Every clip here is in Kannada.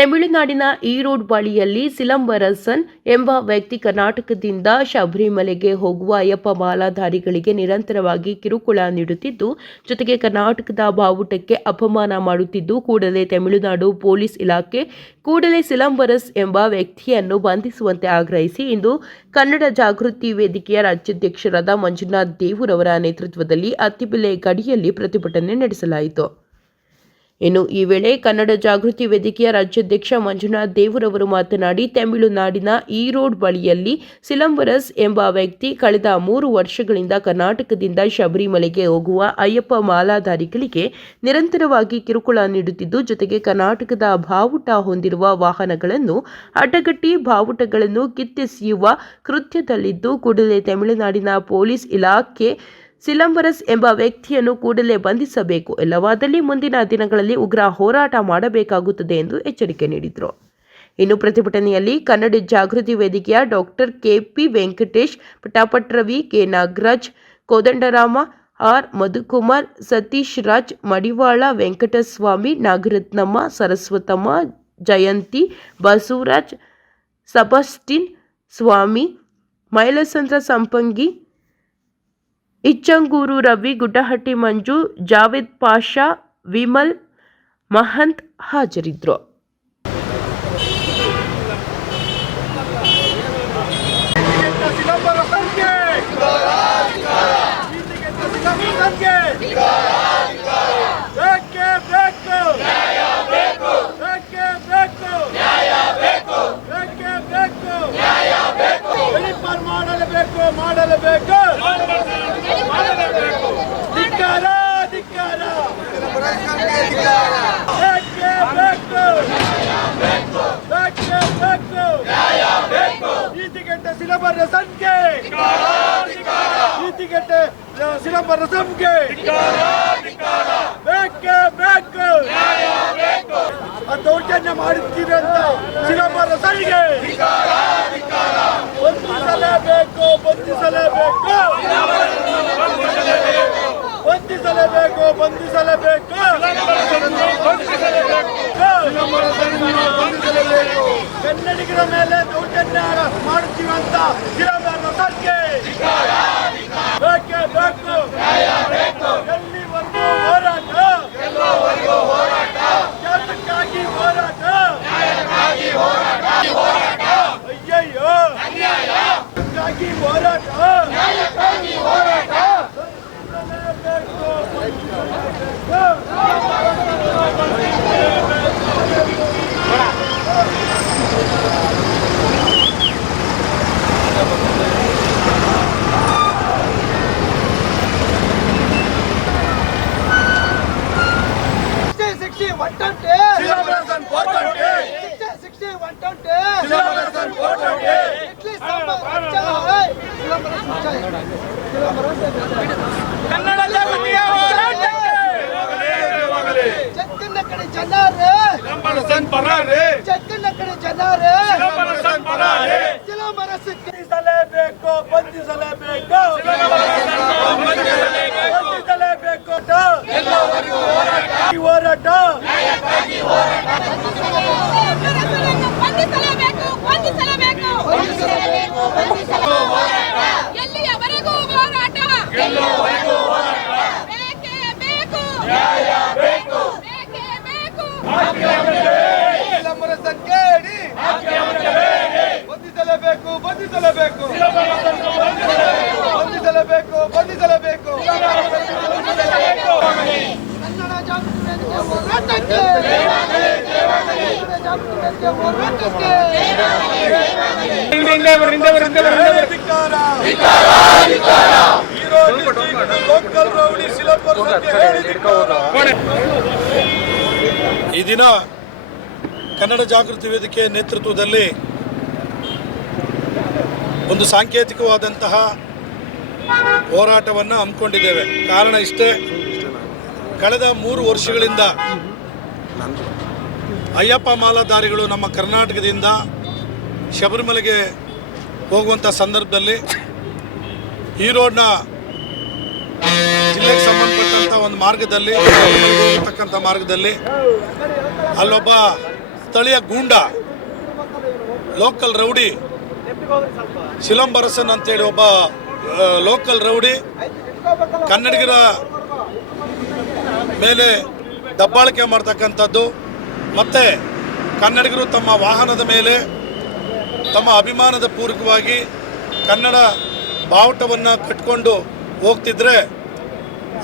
ತಮಿಳುನಾಡಿನ ಈರೋಡ್ ಬಳಿಯಲ್ಲಿ ಸಿಲಂಬರಸನ್ ಎಂಬ ವ್ಯಕ್ತಿ ಕರ್ನಾಟಕದಿಂದ ಶಬರಿಮಲೆಗೆ ಹೋಗುವ ಅಯ್ಯಪ್ಪ ಮಾಲಾಧಾರಿಗಳಿಗೆ ನಿರಂತರವಾಗಿ ಕಿರುಕುಳ ನೀಡುತ್ತಿದ್ದು, ಜೊತೆಗೆ ಕರ್ನಾಟಕದ ಬಾವುಟಕ್ಕೆ ಅಪಮಾನ ಮಾಡುತ್ತಿದ್ದು, ಕೂಡಲೇ ತಮಿಳುನಾಡು ಪೊಲೀಸ್ ಇಲಾಖೆ ಕೂಡಲೇ ಸಿಲಂಬರಸ್ ಎಂಬ ವ್ಯಕ್ತಿಯನ್ನು ಬಂಧಿಸುವಂತೆ ಆಗ್ರಹಿಸಿ ಇಂದು ಕನ್ನಡ ಜಾಗೃತಿ ವೇದಿಕೆಯ ರಾಜ್ಯಾಧ್ಯಕ್ಷರಾದ ಮಂಜುನಾಥ್ ದೇವೂರವರ ನೇತೃತ್ವದಲ್ಲಿ ಅತ್ತಿಬೆಲೆ ಗಡಿಯಲ್ಲಿ ಪ್ರತಿಭಟನೆ ನಡೆಸಲಾಯಿತು. ಇನ್ನು ಈ ವೇಳೆ ಕನ್ನಡ ಜಾಗೃತಿ ವೇದಿಕೆಯ ರಾಜ್ಯಾಧ್ಯಕ್ಷ ಮಂಜುನಾಥ್ ದೇವರವರು ಮಾತನಾಡಿ, ತಮಿಳುನಾಡಿನ ಈರೋಡ್ ಬಳಿಯಲ್ಲಿ ಸಿಲಂಬರಸ್ ಎಂಬ ವ್ಯಕ್ತಿ ಕಳೆದ ಮೂರು ವರ್ಷಗಳಿಂದ ಕರ್ನಾಟಕದಿಂದ ಶಬರಿಮಲೆಗೆ ಹೋಗುವ ಅಯ್ಯಪ್ಪ ಮಾಲಾಧಾರಿಗಳಿಗೆ ನಿರಂತರವಾಗಿ ಕಿರುಕುಳ ನೀಡುತ್ತಿದ್ದು, ಜೊತೆಗೆ ಕರ್ನಾಟಕದ ಬಾವುಟ ಹೊಂದಿರುವ ವಾಹನಗಳನ್ನು, ಅಡ್ಡಗಟ್ಟಿ ಬಾವುಟಗಳನ್ನು ಕಿತ್ತೆಸೆಯುವ ಕೃತ್ಯದಲ್ಲಿದ್ದು, ಕೂಡಲೇ ತಮಿಳುನಾಡಿನ ಪೊಲೀಸ್ ಇಲಾಖೆ ಸಿಲಂಬರಸ್ ಎಂಬ ವ್ಯಕ್ತಿಯನ್ನು ಕೂಡಲೇ ಬಂಧಿಸಬೇಕು. ಇಲ್ಲವಾದಲ್ಲಿ ಮುಂದಿನ ದಿನಗಳಲ್ಲಿ ಉಗ್ರ ಹೋರಾಟ ಮಾಡಬೇಕಾಗುತ್ತದೆ ಎಂದು ಎಚ್ಚರಿಕೆ ನೀಡಿದರು. ಇನ್ನು ಪ್ರತಿಭಟನೆಯಲ್ಲಿ ಕನ್ನಡ ಜಾಗೃತಿ ವೇದಿಕೆಯ doctor KP Venkatesh Patapatravi K. Nagaraj, Kodandarama, R. Madhukumar, Satish Raj, Madivala, Venkataswamy, Nagarathnamma, Saraswathamma, Jayanthi, Basavaraj, Sebastian, Swamy, Mylasandra Sampangi Ichangur Ravi Guddahatti Manju Javed Pasha Vimal Mahant ಹಾಜರಿದ್ದರು ಸಿಲಂಬರಸನ್ಗೆ ಈಚೆಗೆದ್ದ ಸಿಲಂಬರಸನ್ಗೆ ಬೇಕೇ ಬೇಕು ಬೇಕೇ ಬೇಕು ಬೇಕೇ ಬೇಕು ವೆರಿಫೈ ಮಾಡಲೇಬೇಕು. ಧಿಕ್ಕಾರ ಧಿಕ್ಕಾರ. ಬೇಕೇ. ಬೇಕು. ಈಚೆಗೆಟ್ಟ ಸಿಲಂಬರಸನ್ಗೆ ಈಚೆಗೆಟ್ಟ ಸಿಲಂಬರಸನ್ಗೆ ಬೇಕೇ. ದೌರ್ಜನ್ಯ ಮಾಡುತ್ತೀರಿ ಅಂತ ಸಿಲಂಬರಸನ್ಗೆ ಬಂಧಿಸಲೇಬೇಕು ಬಂಧಿಸಲೇಬೇಕು. ಬಂಧಿಸಲೇಬೇಕು ಬಂಧಿಸಲೇಬೇಕು. ಕನ್ನಡಿಗರ ಮೇಲೆ ದೌರ್ಜನ್ಯ ಮಾಡುತ್ತೀವಿ ಅಂತ ಸಿಲಂಬರಸನ್ಗೆ ಬೇಕೇ, ಬೇಕು. ಎಲ್ಲಿವರೆಗೂ ಹೋರಾಟ போராட்டம். ಬಂಧಿಸಲೇಬೇಕು ಬಂಧಿಸಲೇಬೇಕು ಬಂಧಿಸಲೇಬೇಕು ಕನ್ನಡ ಜಾಗೃತಿ ವೇದಿಕೆ ಹೋರಾಟಕ್ಕೆ ವೇದಿಕೆ ಹೋರಾಟಕ್ಕೆ. ಈ ದಿನ ಕನ್ನಡ ಜಾಗೃತಿ ವೇದಿಕೆ ನೇತೃತ್ವದಲ್ಲಿ ಒಂದು ಸಾಂಕೇತಿಕವಾದಂತಹ ಹೋರಾಟವನ್ನು ಹಮ್ಮಿಕೊಂಡಿದ್ದೇವೆ. ಕಾರಣ ಇಷ್ಟೇ. ಕಳೆದ ಮೂರು ವರ್ಷಗಳಿಂದ ಅಯ್ಯಪ್ಪ ಮಾಲಾಧಾರಿಗಳು ನಮ್ಮ ಕರ್ನಾಟಕದಿಂದ ಶಬರಿಮಲೆಗೆ ಹೋಗುವಂಥ ಸಂದರ್ಭದಲ್ಲಿ ಈ ರೋಡ್ನ ಜಿಲ್ಲೆಗೆ ಸಂಬಂಧಪಟ್ಟಂಥ ಒಂದು ಮಾರ್ಗದಲ್ಲಿ ಮಾರ್ಗದಲ್ಲಿ ಅಲ್ಲೊಬ್ಬ ಸ್ಥಳೀಯ ಗೂಂಡ ಲೋಕಲ್ ರೌಡಿ ಶಿಲಂಬರಸನ್ ಅಂತೇಳಿ ಒಬ್ಬ ಲೋಕಲ್ ರೌಡಿ, ಕನ್ನಡಿಗರ ಮೇಲೆ ದಬ್ಬಾಳಿಕೆ ಮಾಡ್ತಕ್ಕಂಥದ್ದು. ಮತ್ತು ಕನ್ನಡಿಗರು ತಮ್ಮ ವಾಹನದ ಮೇಲೆ, ತಮ್ಮ ಅಭಿಮಾನದ ಪೂರ್ವಕವಾಗಿ ಕನ್ನಡ ಬಾವುಟವನ್ನು ಕಟ್ಕೊಂಡು ಹೋಗ್ತಿದ್ರೆ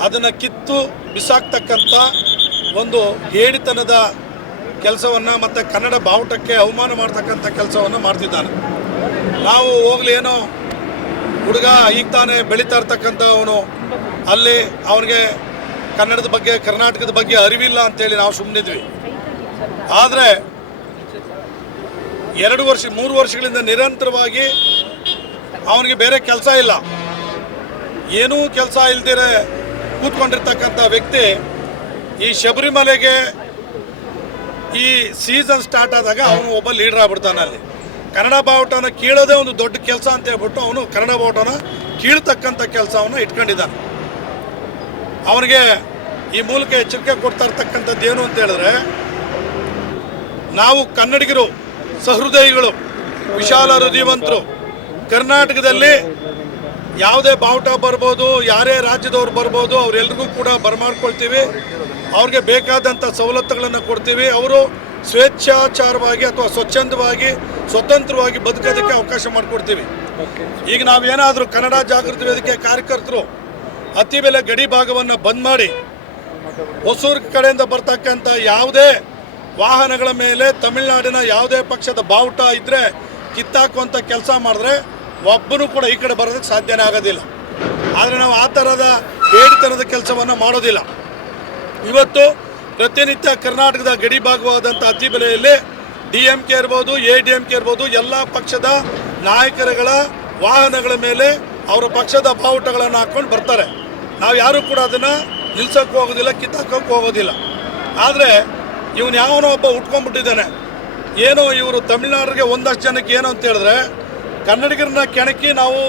ಅದನ್ನು ಕಿತ್ತು ಬಿಸಾಕ್ತಕ್ಕಂಥ ಒಂದು ಹೇಡಿತನದ ಕೆಲಸವನ್ನು ಮತ್ತು ಕನ್ನಡ ಬಾವುಟಕ್ಕೆ ಅವಮಾನ ಮಾಡ್ತಕ್ಕಂಥ ಕೆಲಸವನ್ನು ಮಾಡ್ತಿದ್ದಾನೆ ನಾವು ಹೋಗ್ಲಿ ಏನೋ. ಹುಡುಗ ಈಗ ತಾನೇ ಬೆಳೀತಾ ಇರ್ತಕ್ಕಂಥವನು ಅಲ್ಲಿ ಅವನಿಗೆ ಕನ್ನಡದ ಬಗ್ಗೆ, ಕರ್ನಾಟಕದ ಬಗ್ಗೆ ಅರಿವಿಲ್ಲ ಅಂತೇಳಿ ನಾವು ಸುಮ್ಮನಿದ್ವಿ ಆದರೆ ಎರಡು ವರ್ಷ, ಮೂರು ವರ್ಷಗಳಿಂದ ನಿರಂತರವಾಗಿ ಅವನಿಗೆ ಬೇರೆ ಕೆಲಸ ಇಲ್ಲ. ಏನೂ ಕೆಲಸ ಇಲ್ದಿರ ಕೂತ್ಕೊಂಡಿರ್ತಕ್ಕಂಥ ವ್ಯಕ್ತಿ ಈ ಶಬರಿಮಲೆಗೆ ಈ ಸೀಸನ್ ಸ್ಟಾರ್ಟ್ ಆದಾಗ ಅವನು ಒಬ್ಬ ಲೀಡರ್ ಆಗ್ಬಿಡ್ತಾನೆ ಅಲ್ಲಿ. ಕನ್ನಡ ಬಾವುಟನ ಕೀಳೋದೇ ಒಂದು ದೊಡ್ಡ ಕೆಲಸ ಅಂತ ಹೇಳ್ಬಿಟ್ಟು ಅವನು ಕನ್ನಡ ಬಾವುಟನ ಕೀಳ್ತಕ್ಕಂಥ ಕೆಲಸವನ್ನು ಇಟ್ಕೊಂಡಿದ್ದಾನೆ. ಅವನಿಗೆ ಈ ಮೂಲಕ ಎಚ್ಚರಿಕೆ ಕೊಡ್ತಾ ಇರ್ತಕ್ಕಂಥದ್ದು ಏನು ಅಂತ ಹೇಳಿದ್ರೆ, ನಾವು ಕನ್ನಡಿಗರು, ಸಹೃದಯಿಗಳು, ವಿಶಾಲ ಹೃದಯವಂತರು, ಕರ್ನಾಟಕದಲ್ಲಿ ಯಾವುದೇ ಬಾವುಟ ಬರ್ಬೋದು, ಯಾರೇ ರಾಜ್ಯದವ್ರು ಬರ್ಬೋದು, ಅವರೆಲ್ರಿಗೂ ಕೂಡ ಬರಮಾಡ್ಕೊಳ್ತೀವಿ. ಅವ್ರಿಗೆ ಬೇಕಾದಂಥ ಸವಲತ್ತುಗಳನ್ನು ಕೊಡ್ತೀವಿ. ಅವರು ಸ್ವೇಚ್ಛಾಚಾರವಾಗಿ ಅಥವಾ ಸ್ವಚ್ಛಂದವಾಗಿ, ಸ್ವತಂತ್ರವಾಗಿ ಬದುಕೋದಕ್ಕೆ ಅವಕಾಶ ಮಾಡಿಕೊಡ್ತೀವಿ. ಈಗ ನಾವೇನಾದರೂ ಕನ್ನಡ ಜಾಗೃತಿ ವೇದಿಕೆ ಕಾರ್ಯಕರ್ತರು ಅತಿ ಬೆಲೆ ಗಡಿ ಭಾಗವನ್ನು ಬಂದ್ ಮಾಡಿ, ಹೊಸೂರು ಕಡೆಯಿಂದ ಬರ್ತಕ್ಕಂಥ ಯಾವುದೇ ವಾಹನಗಳ ಮೇಲೆ ತಮಿಳುನಾಡಿನ ಯಾವುದೇ ಪಕ್ಷದ ಬಾವುಟ ಇದ್ದರೆ ಕಿತ್ತಾಕುವಂಥ ಕೆಲಸ ಮಾಡಿದ್ರೆ ಒಬ್ಬನು ಕೂಡ ಈ ಕಡೆ ಬರೋದಕ್ಕೆ ಸಾಧ್ಯನೇ ಆಗೋದಿಲ್ಲ. ಆದರೆ ನಾವು ಆ ಥರದ ಹೇಡಿತನದ ಕೆಲಸವನ್ನು ಮಾಡೋದಿಲ್ಲ. ಇವತ್ತು ಪ್ರತಿನಿತ್ಯ ಕರ್ನಾಟಕದ ಗಡಿ ಭಾಗವಾದಂಥ ಅತಿ ಬೆಲೆಯಲ್ಲಿ ಡಿ ಎಂ ಕೆ ಇರ್ಬೋದು ಎ ಡಿ ಎಂ ಕೆ ಇರ್ಬೋದು, ಎಲ್ಲ ಪಕ್ಷದ ನಾಯಕರುಗಳ ವಾಹನಗಳ ಮೇಲೆ ಅವರ ಪಕ್ಷದ ಬಾವುಟಗಳನ್ನು ಹಾಕ್ಕೊಂಡು ಬರ್ತಾರೆ. ನಾವು ಯಾರೂ ಕೂಡ ಅದನ್ನು ನಿಲ್ಸೋಕ್ಕೂ ಹೋಗೋದಿಲ್ಲ ಕಿತ್ತಾಕೋಕ್ಕೂ ಹೋಗೋದಿಲ್ಲ. ಆದರೆ ಇವನು ಯಾವನೋ ಒಬ್ಬ ಉಟ್ಕೊಂಡ್ಬಿಟ್ಟಿದ್ದಾನೆ. ಏನೋ ಇವರು ತಮಿಳ್ನಾಡಿಗೆ ಒಂದಷ್ಟು ಜನಕ್ಕೆ ಏನು ಅಂತ ಹೇಳಿದ್ರೆ, ಕನ್ನಡಿಗರನ್ನ ಕೆಣಕಿ ನಾವು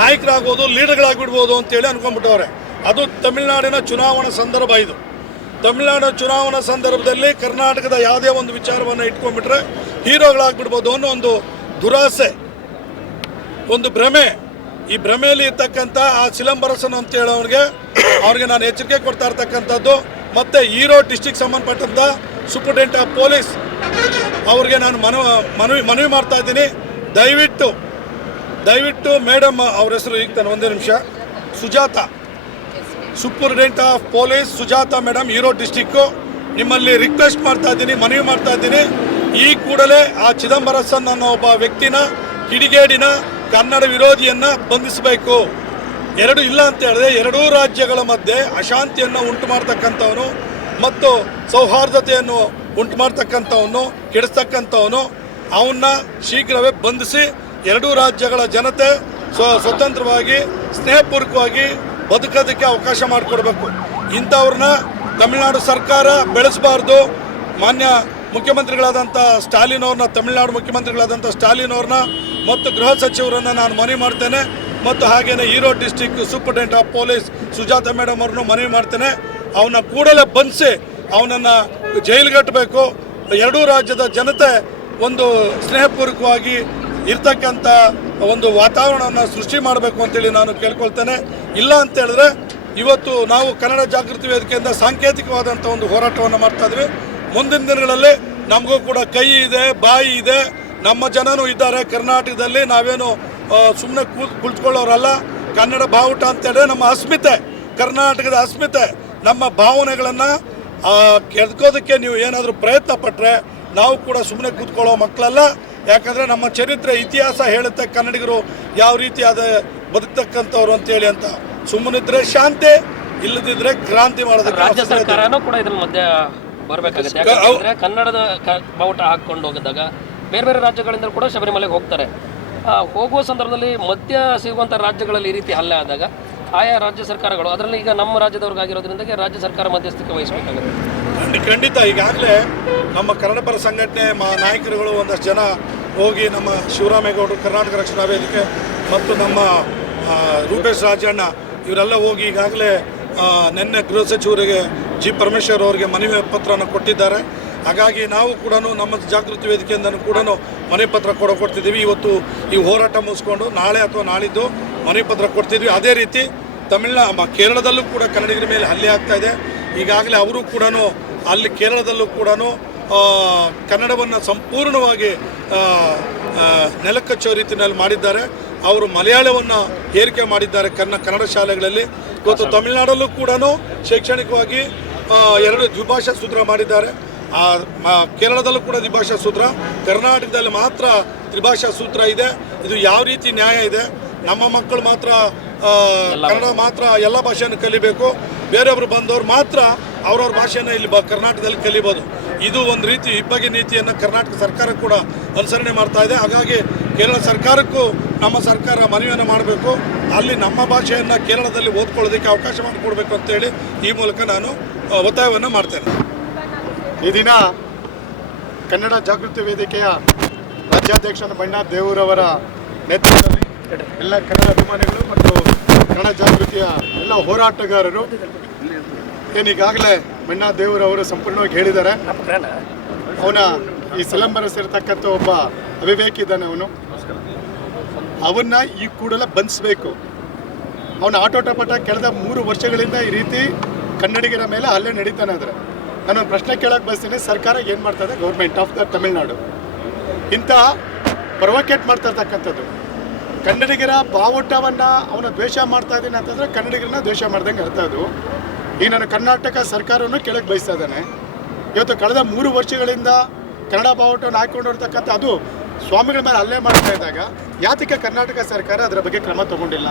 ನಾಯಕರಾಗ್ಬೋದು ಲೀಡರ್ಗಳಾಗ್ಬಿಡ್ಬೋದು ಅಂತೇಳಿ ಅಂದ್ಕೊಂಡ್ಬಿಟ್ಟವ್ರೆ ಅದು ತಮಿಳ್ನಾಡಿನ ಚುನಾವಣಾ ಸಂದರ್ಭ ಇದು. ತಮಿಳುನಾಡು ಚುನಾವಣಾ ಸಂದರ್ಭದಲ್ಲಿ ಕರ್ನಾಟಕದ ಯಾವುದೇ ಒಂದು ವಿಚಾರವನ್ನು ಇಟ್ಕೊಂಡ್ಬಿಟ್ರೆ ಹೀರೋಗಳಾಗ್ಬಿಡ್ಬೋದು ಅನ್ನೋ ಒಂದು ದುರಾಸೆ, ಒಂದು ಭ್ರಮೆ. ಈ ಭ್ರಮೆಯಲ್ಲಿ ಇರ್ತಕ್ಕಂಥ ಆ ಸಿಲಂಬರಸನ್ ಅಂತ ಹೇಳೋರಿಗೆ ಅವ್ರಿಗೆ ನಾನು ಎಚ್ಚರಿಕೆ ಕೊಡ್ತಾ ಇರ್ತಕ್ಕಂಥದ್ದು. ಮತ್ತು ಹೀರೋ ಡಿಸ್ಟಿಕ್ ಸಂಬಂಧಪಟ್ಟಂಥ ಸೂಪರ್ಡೆಂಟ್ ಆಫ್ ಪೊಲೀಸ್ ಅವ್ರಿಗೆ ನಾನು ಮನವಿ ಮನವಿ ಮನವಿ ಮಾಡ್ತಾ ಇದ್ದೀನಿ. ದಯವಿಟ್ಟು ದಯವಿಟ್ಟು ಮೇಡಮ್ ಅವ್ರ ಹೆಸರು ಈಗ ತಾನೆ ಒಂದೇ ನಿಮಿಷ. Sujata. Superintendent of police Sujata madam Erode district ನಿಮ್ಮಲ್ಲಿ ರಿಕ್ವೆಸ್ಟ್ ಮಾಡ್ತಾ ಇದ್ದೀನಿ, ಮನವಿ ಮಾಡ್ತಾ ಇದ್ದೀನಿ. ಈ ಕೂಡಲೇ ಆ ಚಿದಂಬರಸನ್ ಅನ್ನೋ ಒಬ್ಬ ವ್ಯಕ್ತಿನ, ಕಿಡಿಗೇಡಿನ, ಕನ್ನಡ ವಿರೋಧಿಯನ್ನ ಬಂಧಿಸಬೇಕು. ಎರಡು ಇಲ್ಲ ಅಂತ ಹೇಳಿದ್ರೆ ಎರಡೂ ರಾಜ್ಯಗಳ ಮಧ್ಯೆ ಅಶಾಂತಿಯನ್ನು ಉಂಟು ಮಾಡ್ತಕ್ಕಂಥವನು ಮತ್ತು ಸೌಹಾರ್ದತೆಯನ್ನು ಉಂಟು ಮಾಡ್ತಕ್ಕಂಥವನು, ಕೆಡಿಸ್ತಕ್ಕಂಥವನು. ಅವನ್ನ ಶೀಘ್ರವೇ ಬಂಧಿಸಿ ಎರಡೂ ರಾಜ್ಯಗಳ ಜನತೆ ಸ್ವ, ಸ್ವತಂತ್ರವಾಗಿ, ಸ್ನೇಹಪೂರ್ವಕವಾಗಿ ಬದುಕೋದಕ್ಕೆ ಅವಕಾಶ ಮಾಡಿಕೊಡ್ಬೇಕು. ಇಂಥವ್ರನ್ನ ತಮಿಳುನಾಡು ಸರ್ಕಾರ ಬೆಳೆಸಬಾರ್ದು. ಮಾನ್ಯ ಮುಖ್ಯಮಂತ್ರಿಗಳಾದಂಥ ಸ್ಟಾಲಿನ್ ಅವ್ರನ್ನ, ತಮಿಳುನಾಡು ಮುಖ್ಯಮಂತ್ರಿಗಳಾದಂಥ ಸ್ಟಾಲಿನ್ ಅವ್ರನ್ನ ಮತ್ತು ಗೃಹ ಸಚಿವರನ್ನು ನಾನು ಮನವಿ ಮಾಡ್ತೇನೆ. ಮತ್ತು ಹಾಗೆಯೇ Erode district superintendent of police Sujata madam ಅವ್ರನ್ನು ಮನವಿ ಮಾಡ್ತೇನೆ. ಅವನ್ನ ಕೂಡಲೇ ಬಂಧಿಸಿ ಅವನನ್ನು ಜೈಲಿಗಟ್ಟಬೇಕು. ಎರಡೂ ರಾಜ್ಯದ ಜನತೆ ಒಂದು ಸ್ನೇಹಪೂರ್ವಕವಾಗಿ ಇರ್ತಕ್ಕಂಥ ಒಂದು ವಾತಾವರಣವನ್ನು ಸೃಷ್ಟಿ ಮಾಡಬೇಕು ಅಂತೇಳಿ ನಾನು ಕೇಳ್ಕೊಳ್ತೇನೆ. ಇಲ್ಲ ಅಂತ ಹೇಳಿದ್ರೆ ಇವತ್ತು ನಾವು ಕನ್ನಡ ಜಾಗೃತಿ ವೇದಿಕೆಯಿಂದ ಸಾಂಕೇತಿಕವಾದಂಥ ಒಂದು ಹೋರಾಟವನ್ನು ಮಾಡ್ತಾ ಇದ್ವಿ. ಮುಂದಿನ ದಿನಗಳಲ್ಲಿ ನಮಗೂ ಕೂಡ ಕೈ ಇದೆ, ಬಾಯಿ ಇದೆ. ನಮ್ಮ ಜನನೂ ಇದ್ದಾರೆ ಕರ್ನಾಟಕದಲ್ಲಿ. ನಾವೇನು ಸುಮ್ಮನೆ ಕೂತ್ ಕುಳಿತುಕೊಳ್ಳೋರಲ್ಲ. ಕನ್ನಡ ಬಾವುಟ ಅಂತೇಳಿದ್ರೆ ನಮ್ಮ ಅಸ್ಮಿತೆ, ಕರ್ನಾಟಕದ ಅಸ್ಮಿತೆ. ನಮ್ಮ ಭಾವನೆಗಳನ್ನು ಕೆದ್ಕೋದಕ್ಕೆ ನೀವು ಏನಾದರೂ ಪ್ರಯತ್ನ ಪಟ್ಟರೆ ನಾವು ಕೂಡ ಸುಮ್ಮನೆ ಕೂತ್ಕೊಳ್ಳೋ ಮಕ್ಕಳಲ್ಲ. ಯಾಕಂದರೆ ನಮ್ಮ ಚರಿತ್ರೆ ಇತಿಹಾಸ ಹೇಳುತ್ತೆ ಕನ್ನಡಿಗರು ಯಾವ ರೀತಿಯಾದ ಬದುಕ್ತಕ್ಕಂಥವ್ರು ಅಂತೇಳಿ ಅಂತ. ಸುಮ್ಮನಿದ್ರೆ ಶಾಂತಿ ಇಲ್ಲದಿದ್ರೆ ಕ್ರಾಂತಿ ಮಾಡೋದಕ್ಕೆ ರಾಜ್ಯ ಸರ್ಕಾರನೂ ಕೂಡ ಇದ್ರ ಮಧ್ಯೆ ಬರಬೇಕಾಗುತ್ತೆ. ಯಾಕಂದ್ರೆ ಕನ್ನಡದ ಬಾವುಟ ಹಾಕೊಂಡು ಹೋಗಿದಾಗ ಬೇರೆ ಬೇರೆ ರಾಜ್ಯಗಳಿಂದ ಕೂಡ ಶಬರಿಮಲೆಗೆ ಹೋಗ್ತಾರೆ. ಹೋಗುವ ಸಂದರ್ಭದಲ್ಲಿ ಮಧ್ಯ ಸಿಗುವಂಥ ರಾಜ್ಯಗಳಲ್ಲಿ ಈ ರೀತಿ ಹಲ್ಲೆ ಆದಾಗ ಆಯಾ ರಾಜ್ಯ ಸರ್ಕಾರಗಳು ಅದರಲ್ಲಿ ಈಗ ನಮ್ಮ ರಾಜ್ಯದವ್ರಿಗಾಗಿರೋದ್ರಿಂದ ರಾಜ್ಯ ಸರ್ಕಾರ ಮಧ್ಯಸ್ಥಿಕೆ ವಹಿಸಬೇಕಾಗುತ್ತೆ. ಖಂಡಿತ ಈಗಾಗಲೇ ನಮ್ಮ ಕನ್ನಡ ಪರ ಸಂಘಟನೆ ಮಾ ನಾಯಕರುಗಳು ಒಂದಷ್ಟು ಜನ ಹೋಗಿ ನಮ್ಮ ಶಿವರಾಮೇಗೌಡರು ಕರ್ನಾಟಕ ರಕ್ಷಣಾ ವೇದಿಕೆ ಮತ್ತು ನಮ್ಮ ರೂಪೇಶ್ ರಾಜಣ್ಣ, ಇವರೆಲ್ಲ ಹೋಗಿ ಈಗಾಗಲೇ ನಿನ್ನೆ ಗೃಹ ಸಚಿವರಿಗೆ ಜಿ ಪರಮೇಶ್ವರ್ ಅವರಿಗೆ ಮನವಿ ಪತ್ರನ ಕೊಟ್ಟಿದ್ದಾರೆ. ಹಾಗಾಗಿ ನಾವು ಕೂಡ ನಮ್ಮ ಜಾಗೃತಿ ವೇದಿಕೆಯಿಂದ ಕೂಡ ಮನೆ ಪತ್ರ ಕೊಡ, ಕೊಡ್ತಿದ್ದೀವಿ. ಇವತ್ತು ಈ ಹೋರಾಟ ಮುಗಿಸ್ಕೊಂಡು ನಾಳೆ ಅಥವಾ ನಾಳಿದ್ದು ಮನೆ ಪತ್ರ ಕೊಡ್ತಿದ್ವಿ. ಅದೇ ರೀತಿ ತಮಿಳ್ನಾ ಕೇರಳದಲ್ಲೂ ಕೂಡ ಕನ್ನಡಿಗರ ಮೇಲೆ ಹಲ್ಲೆ ಆಗ್ತಾ ಇದೆ. ಈಗಾಗಲೇ ಅವರು ಕೂಡ ಅಲ್ಲಿ ಕೇರಳದಲ್ಲೂ ಕೂಡ ಕನ್ನಡವನ್ನು ಸಂಪೂರ್ಣವಾಗಿ ನೆಲಕಚ್ಚೋ ರೀತಿಯಲ್ಲಿ ಮಾಡಿದ್ದಾರೆ. ಅವರು ಮಲಯಾಳವನ್ನು ಏರಿಕೆ ಮಾಡಿದ್ದಾರೆ ಕನ್ನ ಕನ್ನಡ ಶಾಲೆಗಳಲ್ಲಿ. ಇವತ್ತು ತಮಿಳುನಾಡಲ್ಲೂ ಕೂಡ ಶೈಕ್ಷಣಿಕವಾಗಿ ಎರಡು ದ್ವಿಭಾಷಾ ಸೂತ್ರ ಮಾಡಿದ್ದಾರೆ. ಕೇರಳದಲ್ಲೂ ಕೂಡ ದ್ವಿಭಾಷಾ ಸೂತ್ರ ಕರ್ನಾಟಕದಲ್ಲಿ ಮಾತ್ರ ತ್ರಿಭಾಷಾ ಸೂತ್ರ ಇದೆ. ಇದು ಯಾವ ರೀತಿ ನ್ಯಾಯ ಇದೆ? ನಮ್ಮ ಮಕ್ಕಳು ಮಾತ್ರ ಕನ್ನಡ ಮಾತ್ರ ಎಲ್ಲ ಭಾಷೆಯನ್ನು ಕಲಿಬೇಕು. ಬೇರೆಯವರು ಬಂದವರು ಮಾತ್ರ ಅವ್ರವ್ರ ಭಾಷೆಯನ್ನು ಇಲ್ಲಿ ಬ ಕರ್ನಾಟಕದಲ್ಲಿ ಕಲಿಬೋದು. ಇದು ಒಂದು ರೀತಿ ಇಬ್ಬಗೆ ನೀತಿಯನ್ನು ಕರ್ನಾಟಕ ಸರ್ಕಾರ ಕೂಡ ಅನುಸರಣೆ ಮಾಡ್ತಾ ಇದೆ. ಹಾಗಾಗಿ ಕೇರಳ ಸರ್ಕಾರಕ್ಕೂ ನಮ್ಮ ಸರ್ಕಾರ ಮನವಿಯನ್ನು ಮಾಡಬೇಕು. ಅಲ್ಲಿ ನಮ್ಮ ಭಾಷೆಯನ್ನು ಕೇರಳದಲ್ಲಿ ಓದ್ಕೊಳ್ಳೋದಕ್ಕೆ ಅವಕಾಶ ಮಾಡಿಕೊಡ್ಬೇಕು ಅಂತೇಳಿ ಈ ಮೂಲಕ ನಾನು ಒತ್ತಾಯವನ್ನು ಮಾಡ್ತೇನೆ. ಈ ದಿನ ಕನ್ನಡ ಜಾಗೃತಿ ವೇದಿಕೆಯ ರಾಜ್ಯಾಧ್ಯಕ್ಷ ಬಣ್ಣ ದೇವರವರ ನೇತೃತ್ವದಲ್ಲಿ ಎಲ್ಲ ಕನ್ನಡ ಅಭಿಮಾನಿಗಳು ಮತ್ತು ಕನ್ನಡ ಜಾಗೃತಿಯ ಎಲ್ಲ ಹೋರಾಟಗಾರರು ಏನೀಗಾಗಲೇ ದೇವರು ದೇವರವರು ಸಂಪೂರ್ಣವಾಗಿ ಹೇಳಿದ್ದಾರೆ. ಅವನ ಈ ಸಿಲಂಬರಸಿರ್ತಕ್ಕಂಥ ಒಬ್ಬ ಅವಿವೇಕಿದ್ದಾನೆ ಅವನು. ಅವನ್ನ ಈ ಕೂಡಲೇ ಬಂಧಿಸಬೇಕು. ಅವನ ಆಟೋಟಪಟ ಕಳೆದ ಮೂರು ವರ್ಷಗಳಿಂದ ಈ ರೀತಿ ಕನ್ನಡಿಗರ ಮೇಲೆ ಅಲ್ಲೇ ನಡೀತಾನೆ ಆದರೆ. ನಾನು ಪ್ರಶ್ನೆ ಕೇಳಕ್ಕೆ ಬಯಸ್ತೀನಿ, ಸರ್ಕಾರ ಏನು ಮಾಡ್ತಾ ಇದೆ? Government of the Tamil Nadu. ಇಂಥ ಪ್ರೊವೊಕೇಟ್ ಮಾಡ್ತಾ ಇರ್ತಕ್ಕಂಥದ್ದು. ಕನ್ನಡಿಗರ ಬಾವುಟವನ್ನು ಅವನ ದ್ವೇಷ ಮಾಡ್ತಾ ಇದ್ದೀನಿ ಅಂತಂದರೆ ಕನ್ನಡಿಗರನ್ನ ದ್ವೇಷ ಮಾಡ್ದಂಗೆ ಅರ್ಥ ಅದು. ಈ ನಾನು ಕರ್ನಾಟಕ ಸರ್ಕಾರವನ್ನು ಕೆಳಗೆ ಬಯಸ್ತಾ ಇದ್ದಾನೆ. ಇವತ್ತು ಕಳೆದ ಮೂರು ವರ್ಷಗಳಿಂದ ಕನ್ನಡ ಬಾವುಟವನ್ನು ಹಾಕ್ಕೊಂಡಿರ್ತಕ್ಕಂಥ ಅದು ಸ್ವಾಮಿಗಳ ಮೇಲೆ ಅಲ್ಲೇ ಮಾಡ್ತಾ ಇದ್ದಾಗ ಯಾತಕ್ಕೆ ಕರ್ನಾಟಕ ಸರ್ಕಾರ ಅದರ ಬಗ್ಗೆ ಕ್ರಮ ತಗೊಂಡಿಲ್ಲ?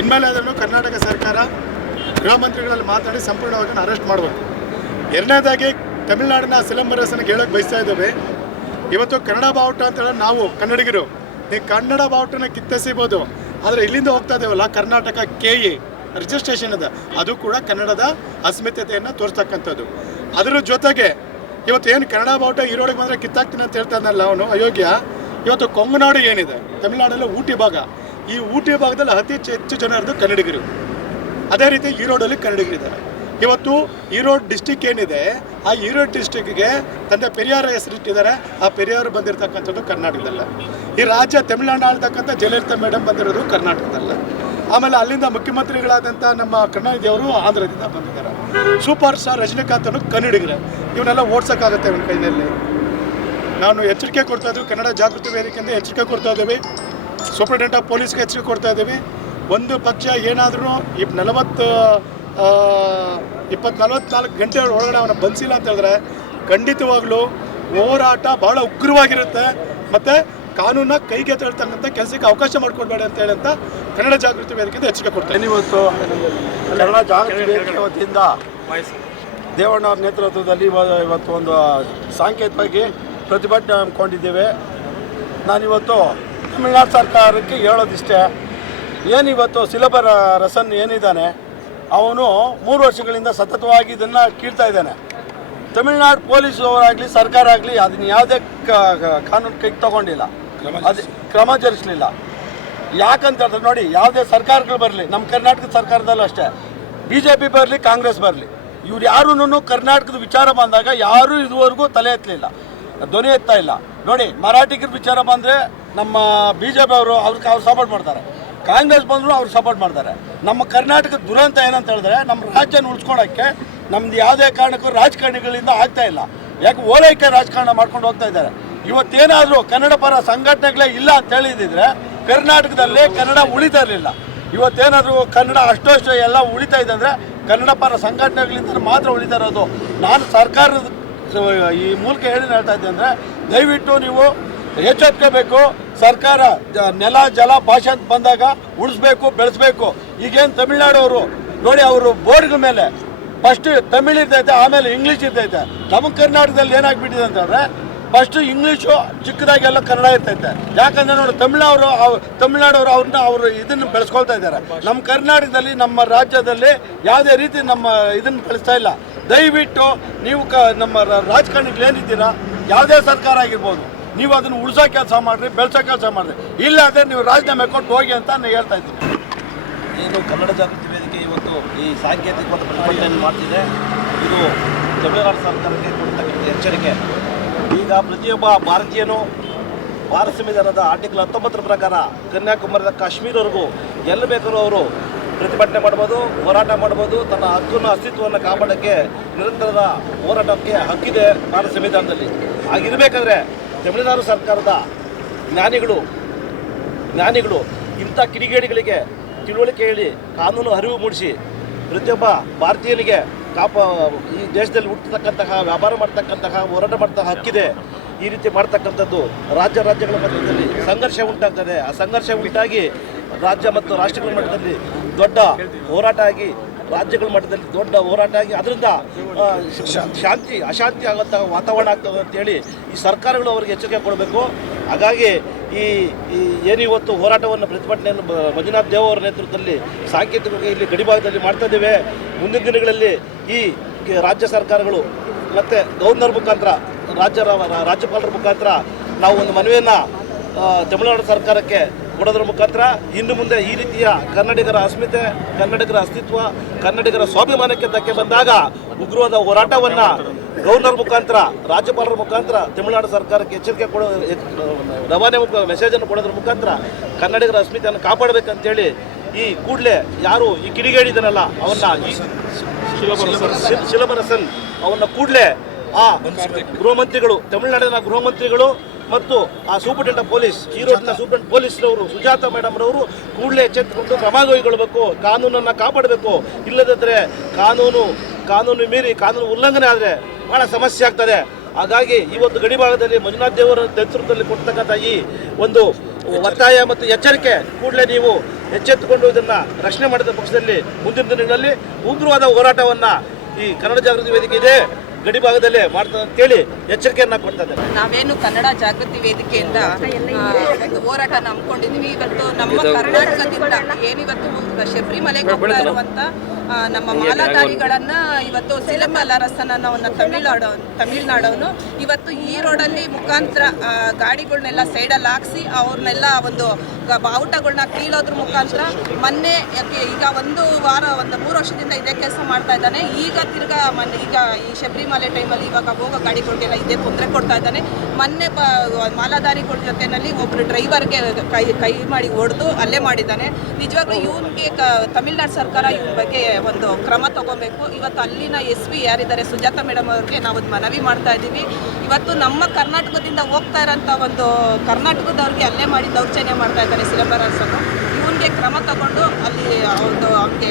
ಇನ್ಮೇಲೆ ಅದನ್ನು ಕರ್ನಾಟಕ ಸರ್ಕಾರ ಗೃಹ ಮಂತ್ರಿಗಳಲ್ಲಿ ಮಾತಾಡಿ ಸಂಪೂರ್ಣವಾಗಿ ಅರೆಸ್ಟ್ ಮಾಡಬೇಕು. ಎರಡನೇದಾಗಿ ತಮಿಳುನಾಡಿನ ಸಿಲಂಬರಸನಿಗೆ ಕೇಳೋಕೆ ಬಯಸ್ತಾ ಇದ್ದೇವೆ. ಇವತ್ತು ಕನ್ನಡ ಬಾವುಟ ಅಂತ ಹೇಳಿ ನಾವು, ಕನ್ನಡಿಗರು. ನೀವು ಕನ್ನಡ ಬಾವುಟನ ಕಿತ್ತೆಸಿಬೋದು ಆದರೆ ಇಲ್ಲಿಂದ ಹೋಗ್ತಾ ಇದ್ದೇವಲ್ಲ, ಕರ್ನಾಟಕ ಕೆ ಇ ರಿಜಿಸ್ಟ್ರೇಷನ್ ಅದ. ಅದು ಕೂಡ ಕನ್ನಡದ ಅಸ್ಮಿತೆಯನ್ನು ತೋರಿಸ್ತಕ್ಕಂಥದ್ದು. ಅದರ ಜೊತೆಗೆ, ಇವತ್ತು ಏನು ಕನ್ನಡ ಬಾವುಟ ಈರೋಡಿಗೆ ಬಂದರೆ ಕಿತ್ತಾಕ್ತೀನಿ ಅಂತ ಹೇಳ್ತಾನಲ್ಲ ಅವನು, ಅಯೋಗ್ಯ? ಇವತ್ತು ಕೊಂಗನಾಡು ಏನಿದೆ? ತಮಿಳುನಾಡಲ್ಲಿ ಊಟಿ ಭಾಗ. ಈ ಊಟಿ ಭಾಗದಲ್ಲಿ ಅತಿ ಹೆಚ್ಚು ಹೆಚ್ಚು ಜನರದು ಕನ್ನಡಿಗರು. ಅದೇ ರೀತಿ ಈರೋಡಲ್ಲಿ ಕನ್ನಡಿಗರಿದ್ದಾರೆ. ಇವತ್ತು ಈರೋಡ್ ಡಿಸ್ಟಿಕ್ ಏನಿದೆ, ಆ ಈರೋಡ್ ಡಿಸ್ಟಿಕ್ಗೆ ತಂದೆ ಪೆರಿಯಾರ ಹೆಸರಿಟ್ಟಿದ್ದಾರೆ. ಆ ಪೆರಿಯಾರು ಬಂದಿರತಕ್ಕಂಥದ್ದು ಕರ್ನಾಟಕದಲ್ಲ. ಈ ರಾಜ್ಯ ತಮಿಳುನಾಡು ಆಳ್ತಕ್ಕಂಥ ಜಯಲಲಿತಾ ಮೇಡಮ್ ಬಂದಿರೋದು ಕರ್ನಾಟಕದಲ್ಲ. ಆಮೇಲೆ ಅಲ್ಲಿಂದ ಮುಖ್ಯಮಂತ್ರಿಗಳಾದಂಥ ನಮ್ಮ ಕರುಣಾನಿಧಿಯವರು ಆಂಧ್ರದಿಂದ ಬಂದಿದ್ದಾರೆ. ಸೂಪರ್ ಸ್ಟಾರ್ ರಜನಿಕಾಂತ್ ಅನ್ನೋ ಕನ್ನಡಿಗರೇ ಇವನ್ನೆಲ್ಲ ಓಡ್ಸೋಕ್ಕಾಗತ್ತೆ ಇವನ ಕೈಯಲ್ಲಿ. ನಾನು ಎಚ್ಚರಿಕೆ ಕೊಡ್ತಾ ಇದ್ದೀವಿ. ಕನ್ನಡ ಜಾಗೃತಿ ವೇದಿಕೆಯಿಂದ ಎಚ್ಚರಿಕೆ ಕೊಡ್ತಾ ಇದ್ದೀವಿ. ಸೂಪರಿಂಟೆಂಡೆಂಟ್ ಆಫ್ ಪೊಲೀಸ್ಗೆ ಎಚ್ಚರಿಕೆ ಕೊಡ್ತಾ ಇದ್ದೀವಿ. ಒಂದು ಪಕ್ಷ ಏನಾದರೂ ಈ ನಲವತ್ತು ಇಪ್ಪತ್ತು ನಲವತ್ನಾಲ್ಕು ಗಂಟೆ ಒಳಗಡೆ ಅವನ ಬಂದಿಲ್ಲ ಅಂತ ಹೇಳಿದ್ರೆ ಖಂಡಿತವಾಗ್ಲೂ ಹೋರಾಟ ಬಹಳ ಉಗ್ರವಾಗಿರುತ್ತೆ. ಮತ್ತು ಕಾನೂನ ಕೈಗೆ ತಳ್ತಕ್ಕಂಥ ಕೆಲಸಕ್ಕೆ ಅವಕಾಶ ಮಾಡ್ಕೊಡ್ಬೇಡ ಅಂತ ಹೇಳಿ ಅಂತ ಕನ್ನಡ ಜಾಗೃತಿ ವೇದಿಕೆಯಿಂದ ಎಚ್ಚರಿಕೆ ಕೊಡ್ತೇನೆ ಇವತ್ತು ಕನ್ನಡ ಜಾಗೃತಿ ವೇದಿಕೆ ವತಿಯಿಂದ ದೇವಣ್ಣ ಅವ್ರ ನೇತೃತ್ವದಲ್ಲಿ ಇವ- ಇವತ್ತು ಒಂದು ಸಾಂಕೇತಿಕವಾಗಿ ಪ್ರತಿಭಟನೆ ಹಮ್ಮಿಕೊಂಡಿದ್ದೇವೆ. ನಾನಿವತ್ತು ತಮಿಳ್ನಾಡು ಸರ್ಕಾರಕ್ಕೆ ಹೇಳೋದಿಷ್ಟೇ. ಏನಿವತ್ತು ಸಿಲಬರ ರಸನ್ ಏನಿದ್ದಾನೆ? ಅವನು ಮೂರು ವರ್ಷಗಳಿಂದ ಸತತವಾಗಿ ಇದನ್ನು ಕೀಳ್ತಾ ಇದ್ದಾನೆ. ತಮಿಳ್ನಾಡು ಪೊಲೀಸ್ ಅವರಾಗಲಿ ಸರ್ಕಾರ ಆಗಲಿ ಅದನ್ನ ಯಾವುದೇ ಕಾನೂನು ಕೈಗೆ ತಗೊಂಡಿಲ್ಲ. ಅದು ಕ್ರಮ ಜರುಗಿಸಲಿಲ್ಲ ಯಾಕಂತ ಹೇಳಿದ್ರೆ ನೋಡಿ ಯಾವುದೇ ಸರ್ಕಾರಗಳು ಬರಲಿ ನಮ್ಮ ಕರ್ನಾಟಕದ ಸರ್ಕಾರದಲ್ಲೂ ಅಷ್ಟೇ ಬಿ ಜೆ ಪಿ ಬರಲಿ ಕಾಂಗ್ರೆಸ್ ಬರಲಿ ಇವ್ರು ಯಾರೂ ಕರ್ನಾಟಕದ ವಿಚಾರ ಬಂದಾಗ ಯಾರೂ ಇದುವರೆಗೂ ತಲೆ ಎತ್ತಲಿಲ್ಲ ಧ್ವನಿ ಎತ್ತಾ ಇಲ್ಲ. ನೋಡಿ ಮರಾಠಿಗರ ವಿಚಾರ ಬಂದರೆ ನಮ್ಮ ಬಿ ಜೆ ಪಿ ಅವರು ಅವ್ರಿಗೆ ಅವ್ರು ಸಪೋರ್ಟ್ ಮಾಡ್ತಾರೆ. ಕಾಂಗ್ರೆಸ್ ಬಂದರೂ ಅವ್ರು ಸಪೋರ್ಟ್ ಮಾಡ್ತಾರೆ. ನಮ್ಮ ಕರ್ನಾಟಕದ ದುರಂತ ಏನಂತ ಹೇಳಿದ್ರೆ ನಮ್ಮ ರಾಜ್ಯನ ಉಳಿಸ್ಕೊಳಕ್ಕೆ ನಮ್ದು ಯಾವುದೇ ಕಾರಣಕ್ಕೂ ರಾಜಕಾರಣಿಗಳಿಂದ ಆಗ್ತಾ ಇಲ್ಲ. ಯಾಕೆ ಓಲೈಕೆ ರಾಜಕಾರಣ ಮಾಡ್ಕೊಂಡು ಹೋಗ್ತಾ ಇದ್ದಾರೆ. ಇವತ್ತೇನಾದರೂ ಕನ್ನಡ ಪರ ಸಂಘಟನೆಗಳೇ ಇಲ್ಲ ಅಂತ ಹೇಳಿದಿದ್ರೆ ಕರ್ನಾಟಕದಲ್ಲಿ ಕನ್ನಡ ಉಳಿತಾ ಇರಲಿಲ್ಲ. ಇವತ್ತೇನಾದರೂ ಕನ್ನಡ ಅಷ್ಟೋಷ್ಟು ಅಷ್ಟು ಎಲ್ಲ ಉಳಿತಾ ಇದೆ ಅಂದರೆ ಕನ್ನಡ ಪರ ಸಂಘಟನೆಗಳಿಂದ ಮಾತ್ರ ಉಳಿತಾ ಇರೋದು. ನಾನು ಸರ್ಕಾರದ ಈ ಮೂಲಕ ಹೇಳಿ ಹೇಳ್ತಾ ಇದ್ದೆ ಅಂದರೆ ದಯವಿಟ್ಟು ನೀವು ಎಚ್ಚೆತ್ಕೋಬೇಕು. ಸರ್ಕಾರ ನೆಲ, ಜಲ ಭಾಷೆ ಅಂತ ಬಂದಾಗ ಉಳಿಸ್ಬೇಕು, ಬೆಳೆಸ್ಬೇಕು. ಈಗೇನು ತಮಿಳ್ನಾಡವರು, ನೋಡಿ ಅವರು ಬೋರ್ಡ್ಗಳ ಮೇಲೆ ಫಸ್ಟ್ ತಮಿಳ್ ಇರ್ತೈತೆ, ಆಮೇಲೆ ಇಂಗ್ಲೀಷ್ ಇರ್ತೈತೆ. ನಮ್ಮ ಕರ್ನಾಟಕದಲ್ಲಿ ಏನಾಗ್ಬಿಟ್ಟಿದೆ ಅಂತಂದ್ರೆ ಫಸ್ಟ್ ಇಂಗ್ಲೀಷು ಚಿಕ್ಕದಾಗೆಲ್ಲ ಕನ್ನಡ ಇರ್ತೈತೆ. ಯಾಕಂದ್ರೆ ನೋಡಿ ತಮಿಳವರು ತಮಿಳ್ನಾಡವರು ಅವ್ರನ್ನ ಅವರು ಇದನ್ನು ಬೆಳೆಸ್ಕೊಳ್ತಾ ಇದ್ದಾರೆ. ನಮ್ಮ ಕರ್ನಾಟಕದಲ್ಲಿ, ನಮ್ಮ ರಾಜ್ಯದಲ್ಲಿ ಯಾವುದೇ ರೀತಿ ನಮ್ಮ ಇದನ್ನ ಬೆಳೆಸ್ತಾ ಇಲ್ಲ. ದಯವಿಟ್ಟು ನೀವು ಕ, ನಮ್ಮ ರಾಜಕಾರಣಿಗಳು ಏನಿದ್ದೀರಾ, ಯಾವುದೇ ಸರ್ಕಾರ ಆಗಿರ್ಬೋದು ನೀವು ಅದನ್ನು ಉಳಿಸೋ ಕೆಲಸ ಮಾಡಿರಿ, ಬೆಳೆಸೋ ಕೆಲಸ ಮಾಡಿರಿ. ಇಲ್ಲ ಅದೇ ನೀವು ರಾಜೀನಾಮೆ ಕೊಟ್ಟು ಹೋಗಿ ಅಂತ ನಾನು ಹೇಳ್ತಾ ಇದ್ದೀನಿ. ಏನು ಕನ್ನಡ ಜಾಗೃತಿ ವೇದಿಕೆ ಇವತ್ತು ಈ ಸಾಂಕೇತಿಕವಾದ ಪ್ರತಿಭಟನೆ ಮಾಡ್ತಿದೆ. ಇದು ತಮಿಳುನಾಡು ಸರ್ಕಾರಕ್ಕೆ ಕೊಡ್ತಕ್ಕಂಥ ಎಚ್ಚರಿಕೆ. ಈಗ ಪ್ರತಿಯೊಬ್ಬ ಭಾರತೀಯನು ಭಾರತ ಸಂವಿಧಾನದ ಆರ್ಟಿಕಲ್ ಹತ್ತೊಂಬತ್ತರ ಪ್ರಕಾರ ಕನ್ಯಾಕುಮಾರಿದ ಕಾಶ್ಮೀರವರೆಗೂ ಎಲ್ಲಿ ಬೇಕಾದ್ರೂ ಅವರು ಪ್ರತಿಭಟನೆ ಮಾಡ್ಬೋದು, ಹೋರಾಟ ಮಾಡ್ಬೋದು, ತನ್ನ ಹಕ್ಕನ್ನು ಅಸ್ತಿತ್ವವನ್ನು ಕಾಪಾಡೋಕ್ಕೆ ನಿರಂತರದ ಹೋರಾಟಕ್ಕೆ ಹಕ್ಕಿದೆ ಭಾರತ ಸಂವಿಧಾನದಲ್ಲಿ. ಹಾಗಿರಬೇಕಾದ್ರೆ ತಮಿಳುನಾಡು ಸರ್ಕಾರದ ಜ್ಞಾನಿಗಳು ಜ್ಞಾನಿಗಳು ಇಂಥ ಕಿಡಿಗೇಡಿಗಳಿಗೆ ತಿಳುವಳಿಕೆ ಹೇಳಿ ಕಾನೂನು ಅರಿವು ಮೂಡಿಸಿ ಪ್ರತಿಯೊಬ್ಬ ಭಾರತೀಯನಿಗೆ ಕಾಪ ಈ ದೇಶದಲ್ಲಿ ಹುಟ್ಟತಕ್ಕಂತಹ, ವ್ಯಾಪಾರ ಮಾಡ್ತಕ್ಕಂತಹ, ಹೋರಾಟ ಮಾಡ್ತಕ್ಕ ಹಕ್ಕಿದೆ. ಈ ರೀತಿ ಮಾಡ್ತಕ್ಕಂಥದ್ದು ರಾಜ್ಯ ರಾಜ್ಯಗಳ ಮಟ್ಟದಲ್ಲಿ ಸಂಘರ್ಷ ಉಂಟಾಗ್ತದೆ. ಆ ಸಂಘರ್ಷ ಉಂಟಾಗಿ ರಾಜ್ಯ ಮತ್ತು ರಾಷ್ಟ್ರಗಳ ಮಟ್ಟದಲ್ಲಿ ದೊಡ್ಡ ಹೋರಾಟ ಆಗಿ ರಾಜ್ಯಗಳ ಮಟ್ಟದಲ್ಲಿ ದೊಡ್ಡ ಹೋರಾಟ ಆಗಿ ಅದರಿಂದ ಶಾಂತಿ, ಅಶಾಂತಿ ಆಗುವಂತಹ ವಾತಾವರಣ ಆಗ್ತದೆ ಅಂತೇಳಿ ಈ ಸರ್ಕಾರಗಳು ಅವರಿಗೆ ಎಚ್ಚರಿಕೆ ಕೊಡಬೇಕು. ಹಾಗಾಗಿ ಈ ಈ ಏನು ಇವತ್ತು ಹೋರಾಟವನ್ನು ಪ್ರತಿಭಟನೆಯನ್ನು ಮಂಜುನಾಥ್ ದೇವ್ ಅವರ ನೇತೃತ್ವದಲ್ಲಿ ಸಾಂಕೇತಿಕವಾಗಿ ಇಲ್ಲಿ ಗಡಿಭಾಗದಲ್ಲಿ ಮಾಡ್ತಾ ಇದ್ದೇವೆ. ಮುಂದಿನ ದಿನಗಳಲ್ಲಿ ಈ ರಾಜ್ಯ ಸರ್ಕಾರಗಳು ಮತ್ತು ಗವರ್ನರ್ ಮುಖಾಂತರ ರಾಜ್ಯ ರಾಜ್ಯಪಾಲರ ಮುಖಾಂತರ ನಾವು ಒಂದು ಮನವಿಯನ್ನು ತಮಿಳುನಾಡು ಸರ್ಕಾರಕ್ಕೆ ಕೊಡೋದ್ರ ಮುಖಾಂತರ ಇನ್ನು ಮುಂದೆ ಈ ರೀತಿಯ ಕನ್ನಡಿಗರ ಅಸ್ಮಿತೆ, ಕನ್ನಡಿಗರ ಅಸ್ತಿತ್ವ, ಕನ್ನಡಿಗರ ಸ್ವಾಭಿಮಾನಕ್ಕೆ ಧಕ್ಕೆ ಬಂದಾಗ ಉಗ್ರವಾದ ಹೋರಾಟವನ್ನು ಗವರ್ನರ್ ಮುಖಾಂತರ, ರಾಜ್ಯಪಾಲರ ಮುಖಾಂತರ, ತಮಿಳುನಾಡು ಸರ್ಕಾರಕ್ಕೆ ಎಚ್ಚರಿಕೆ ಕೊಡೋ ರವಾನೆ ಮುಖ ಮೆಸೇಜನ್ನು ಕೊಡೋದ್ರ ಮುಖಾಂತರ ಕನ್ನಡಿಗರ ಅಸ್ಮಿತೆಯನ್ನು ಕಾಪಾಡಬೇಕಂತೇಳಿ ಈ ಕೂಡಲೇ ಯಾರು ಈ ಕಿಡಿಗೇಡಿದನಲ್ಲ ಅವನ್ನ ಈ ಶಿಲಬರಸನ್ ಅವನ್ನ ಕೂಡಲೇ ಆ ಗೃಹ ಮಂತ್ರಿಗಳು ತಮಿಳುನಾಡಿನ ಗೃಹ ಮಂತ್ರಿಗಳು ಮತ್ತು ಆ ಸೂಪರಿಂಟೆಂಡೆಂಟ್ ಪೊಲೀಸ್ ಈ ರೋಡ್ನ ಸೂಪರಿಂಟೆಂಡೆಂಟ್ ಪೊಲೀಸ್ನವರು ಸುಜಾತ ಮೇಡಮ್ ರವರು ಕೂಡಲೇ ಎಚ್ಚೆತ್ತುಕೊಂಡು ಕ್ರಮ ಕೈಗೊಳ್ಳಬೇಕು ಕಾನೂನನ್ನು ಕಾಪಾಡಬೇಕು. ಇಲ್ಲದಿದ್ದರೆ ಕಾನೂನು ಕಾನೂನು ಮೀರಿ, ಕಾನೂನು ಉಲ್ಲಂಘನೆ ಆದರೆ ಬಹಳ ಸಮಸ್ಯೆ ಆಗ್ತದೆ. ಹಾಗಾಗಿ ಇವತ್ತು ಗಡಿಭಾಗದಲ್ಲಿ ಮಂಜುನಾಥ್ ದೇವರ ನೇತೃತ್ವದಲ್ಲಿ ಕೊಡ್ತಕ್ಕಂಥ ಈ ಒಂದು ಒತ್ತಾಯ ಮತ್ತು ಎಚ್ಚರಿಕೆ ಕೂಡಲೇ ನೀವು ಎಚ್ಚೆತ್ತುಕೊಂಡು ಇದನ್ನು ರಕ್ಷಣೆ ಮಾಡಿದ ಪಕ್ಷದಲ್ಲಿ ಮುಂದಿನ ದಿನಗಳಲ್ಲಿ ಉಗ್ರವಾದ ಹೋರಾಟವನ್ನು ಈ ಕನ್ನಡ ಜಾಗೃತಿ ವೇದಿಕೆ ಇದೆ. ಗಡಿಭಾಗದಲ್ಲೇ ಮಾಡ್ತದೆ ಅಂತೇಳಿ ಎಚ್ಚರಿಕೆಯನ್ನ ಕೊಡ್ತಾ ಇದ್ದಾರೆ. ನಾವೇನು ಕನ್ನಡ ಜಾಗೃತಿ ವೇದಿಕೆಯಿಂದ ಒಂದು ಹೋರಾಟ ನಂಬ್ಕೊಂಡಿದೀವಿ ಇವತ್ತು ನಮ್ಮ ಕರ್ನಾಟಕದಿಂದ ಏನಿವತ್ತು ಶಬರಿಮಲೆಗೆ ಹೋಗ್ತಾ ಇರುವಂತ ಆ, ನಮ್ಮ ಮಾಲಾಧಾರಿಗಳನ್ನ ಇವತ್ತು ಸಿಲಂಬಲ ರಸನವನ್ನ ತಮಿಳ್ನಾಡು ತಮಿಳ್ನಾಡವನು ಇವತ್ತು ಈ ರೋಡಲ್ಲಿ ಮುಖಾಂತರ ಆ, ಗಾಡಿಗಳನ್ನೆಲ್ಲ ಸೈಡಲ್ಲಿ ಹಾಕ್ಸಿ ಅವ್ರನ್ನೆಲ್ಲ ಒಂದು ಬಾವುಟಗಳನ್ನ ಕೀಳೋದ್ರ ಮುಖಾಂತರ ಮೊನ್ನೆ ಯಾಕೆ ಈಗ ಒಂದು ವಾರ ಒಂದು ಮೂರು ವರ್ಷದಿಂದ ಇದೇ ಕೆಲಸ ಮಾಡ್ತಾ ಇದ್ದಾನೆ. ಈಗ ತಿರ್ಗಾ ಮೊನ್ನೆ ಈಗ ಈ ಶಬರಿಮಲೆ ಟೈಮಲ್ಲಿ ಇವಾಗ ಹೋಗೋ ಗಾಡಿಗಳಿಗೆಲ್ಲ ಇದೇ ತೊಂದರೆ ಕೊಡ್ತಾ ಇದ್ದಾನೆ. ಮೊನ್ನೆ ಬ, ಮಾಲಾಧಾರಿಗಳ ಜೊತೆನಲ್ಲಿ ಒಬ್ಬರು ಡ್ರೈವರ್ಗೆ ಕೈ ಕೈ ಮಾಡಿ ಹೊಡೆದು ಅಲ್ಲೇ ಮಾಡಿದ್ದಾನೆ. ನಿಜವಾಗ್ಲೂ ಇವನಿಗೆ ಕ, ತಮಿಳ್ನಾಡು ಸರ್ಕಾರ ಇವನ ಬಗ್ಗೆ ಒಂದು ಕ್ರಮ ತಗೋಬೇಕು. ಇವತ್ತು ಅಲ್ಲಿನ ಎಸ್ ಪಿ ಯಾರಿದ್ದಾರೆ, ಸುಜಾತ ಮೇಡಮ್ ಅವ್ರಿಗೆ ನಾವು ಒಂದು ಮನವಿ ಮಾಡ್ತಾ ಇದ್ದೀವಿ. ಇವತ್ತು ನಮ್ಮ ಕರ್ನಾಟಕದಿಂದ ಹೋಗ್ತಾ ಇರೋಂಥ ಒಂದು ಕರ್ನಾಟಕದವ್ರಿಗೆ ಅಲ್ಲೇ ಮಾಡಿ ದೌರ್ಜನ್ಯ ಮಾಡ್ತಾ ಇದ್ದಾರೆ ಸಿಲೆಂಬರಸನ್ನು ಇವನಿಗೆ ಕ್ರಮ ತಗೊಂಡು ಅಲ್ಲಿ ಒಂದು ಅವ್ರಿಗೆ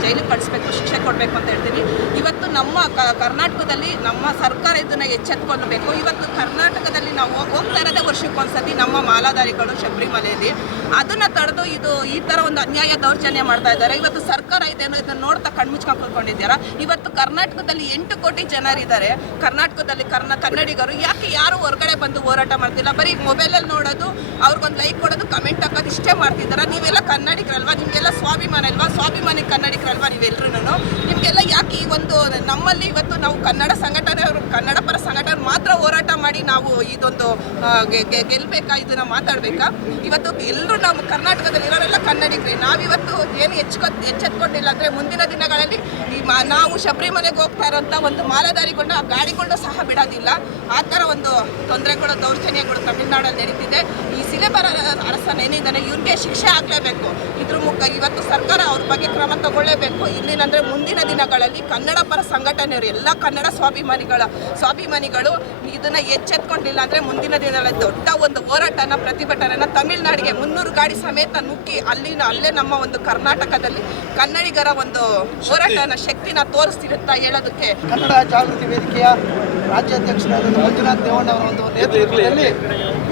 ಜೈಲಿಗೆ ಕಳಿಸ್ಬೇಕು, ಶಿಕ್ಷೆ ಕೊಡಬೇಕು ಅಂತ ಹೇಳ್ತೀನಿ. ಇವತ್ತು ನಮ್ಮ ಕರ್ನಾಟಕದಲ್ಲಿ ನಮ್ಮ ಸರ್ಕಾರ ಇದನ್ನು ಎಚ್ಚೆತ್ಕೊಳ್ಬೇಕು. ಇವತ್ತು ಕರ್ನಾಟಕದಲ್ಲಿ ನಾವು ಹೋಗ್- ಹೋಗ್ತಾ ಇರೋದೇ ವರ್ಷಕ್ಕೊಂದ್ಸತಿ ನಮ್ಮ ಮಾಲಾಧಾರಿಗಳು ಶಬರಿಮಲೆಯಲ್ಲಿ. ಅದನ್ನು ತಡೆದು ಇದು ಈ ಥರ ಒಂದು ಅನ್ಯಾಯ ದೌರ್ಜನ್ಯ ಮಾಡ್ತಾ ಇದ್ದಾರೆ. ಇವತ್ತು ಸರ್ಕಾರ ಇದೇನೋ ಇದನ್ನು ನೋಡ್ತಾ ಕಣ್ಮುಚ್ಕೊಂಡು ಕೂತ್ಕೊಂಡಿದ್ದೀರಾ? ಇವತ್ತು ಕರ್ನಾಟಕದಲ್ಲಿ ಎಂಟು ಕೋಟಿ ಜನರಿದ್ದಾರೆ. ಕರ್ನಾಟಕದಲ್ಲಿ ಕರ್ನ ಕನ್ನಡಿಗರು. ಯಾಕೆ ಯಾರು ಹೊರಗಡೆ ಬಂದು ಹೋರಾಟ ಮಾಡ್ತಿಲ್ಲ? ಬರೀ ಮೊಬೈಲಲ್ಲಿ ನೋಡೋದು, ಅವ್ರಿಗೊಂದು ಲೈಕ್ ಕೊಡೋದು ಕಮೆಂಟ್ ಹಾಕೋದು, ಇಷ್ಟೇ ಮಾಡ್ತಿದ್ದಾರೆ? ನೀವೆಲ್ಲ ಕನ್ನಡಿಗರಲ್ವಾ? ನಿಮಗೆಲ್ಲ ಸ್ವಾಭಿಮಾನ ಅಲ್ವಾ ಸ್ವಾಭಿಮಾನಿ ಕನ್ನಡಿಗರಲ್ವಾ ನೀವೆಲ್ಲರೂ ನಿಮಗೆಲ್ಲ ಯಾಕೆ ಈ ಒಂದು ನಮ್ಮಲ್ಲಿ ಇವತ್ತು ನಾವು ಕನ್ನಡ ಸಂಘಟನೆ ಅವರು ಕನ್ನಡ ಪರ ಸಂಘಟನೆ ಮಾತ್ರ ಹೋರಾಟ ಮಾಡಿ ನಾವು ಇದೊಂದು ಗೆಲ್ಬೇಕಾ? ಇದನ್ನ ಮಾತಾಡ್ಬೇಕಾ? ಇವತ್ತು ಎಲ್ಲರೂ ನಾವು ಕರ್ನಾಟಕದಲ್ಲಿ ಇರೋರೆಲ್ಲ ಕನ್ನಡಿಗರೇ, ನಾವಿವತ್ತು ಏನು ಎಚ್ಚೆತ್ಕೊ ಎಚ್ಚೆತ್ಕೊಂಡಿಲ್ಲ ಅಂದ್ರೆ ಮುಂದಿನ ದಿನಗಳಲ್ಲಿ ಈ ನಾವು ಶಬರಿಮಲೆಗೆ ಹೋಗ್ತಾ ಇರೋಂಥ ಒಂದು ಮಾಲಧಾರಿಗಳನ್ನ ಗಾಡಿಗಳನ್ನ ಸಹ ಬಿಡೋದಿಲ್ಲ. ಆ ಥರ ಒಂದು ತೊಂದರೆಗಳು, ದೌರ್ಜನ್ಯಗಳು ತಮಿಳುನಾಡಲ್ಲಿ ನಡೀತಿದೆ. ಈ ಸಿಲೆಬರ ಅರಸನ ಏನಿದ್ದಾನೆ ಇವ್ರಿಗೆ ಶಿಕ್ಷೆ ಆಗಲೇಬೇಕು. ಇದ್ರ ಮುಖ ಇವತ್ತು ಸರ್ಕಾರ ಅವ್ರ ಬಗ್ಗೆ ಕ್ರಮ ತಗೊಳ್ಳೇಬೇಕು. ಇಲ್ಲಿನಂದ್ರೆ ಮುಂದಿನ ದಿನಗಳಲ್ಲಿ ಕನ್ನಡ ಪರ ಸಂಘಟನೆಯವರು, ಎಲ್ಲ ಕನ್ನಡ ಸ್ವಾಭಿಮಾನಿಗಳ, ಸ್ವಾಭಿಮಾನಿಗಳು ಇದನ್ನ ಎಚ್ಚೆತ್ಕೊಂಡಿಲ್ಲ ಅಂದ್ರೆ ಮುಂದಿನ ದಿನಗಳಲ್ಲಿ ದೊಡ್ಡ ಒಂದು ಹೋರಾಟನ, ಪ್ರತಿಭಟನೆನ ತಮಿಳುನಾಡಿಗೆ ಮುನ್ನೂರು ಗಾಡಿ ಸಮೇತ ನುಗ್ಗಿ ಅಲ್ಲಿನ, ಅಲ್ಲೇ ನಮ್ಮ ಒಂದು ಕರ್ನಾಟಕದಲ್ಲಿ ಕನ್ನಡಿಗರ ಒಂದು ಹೋರಾಟನ ಶಕ್ತಿನ ತೋರಿಸ್ತೀವಿ ಅಂತ ಹೇಳೋದಕ್ಕೆ ಕನ್ನಡ ಜಾಗೃತಿ ವೇದಿಕೆಯ ರಾಜ್ಯಾಧ್ಯಕ್ಷರಾದ ಮಂಜುನಾಥ್ ದೇವಣ್ಣ ಅವರ ಒಂದು ನೇತೃತ್ವದಲ್ಲಿ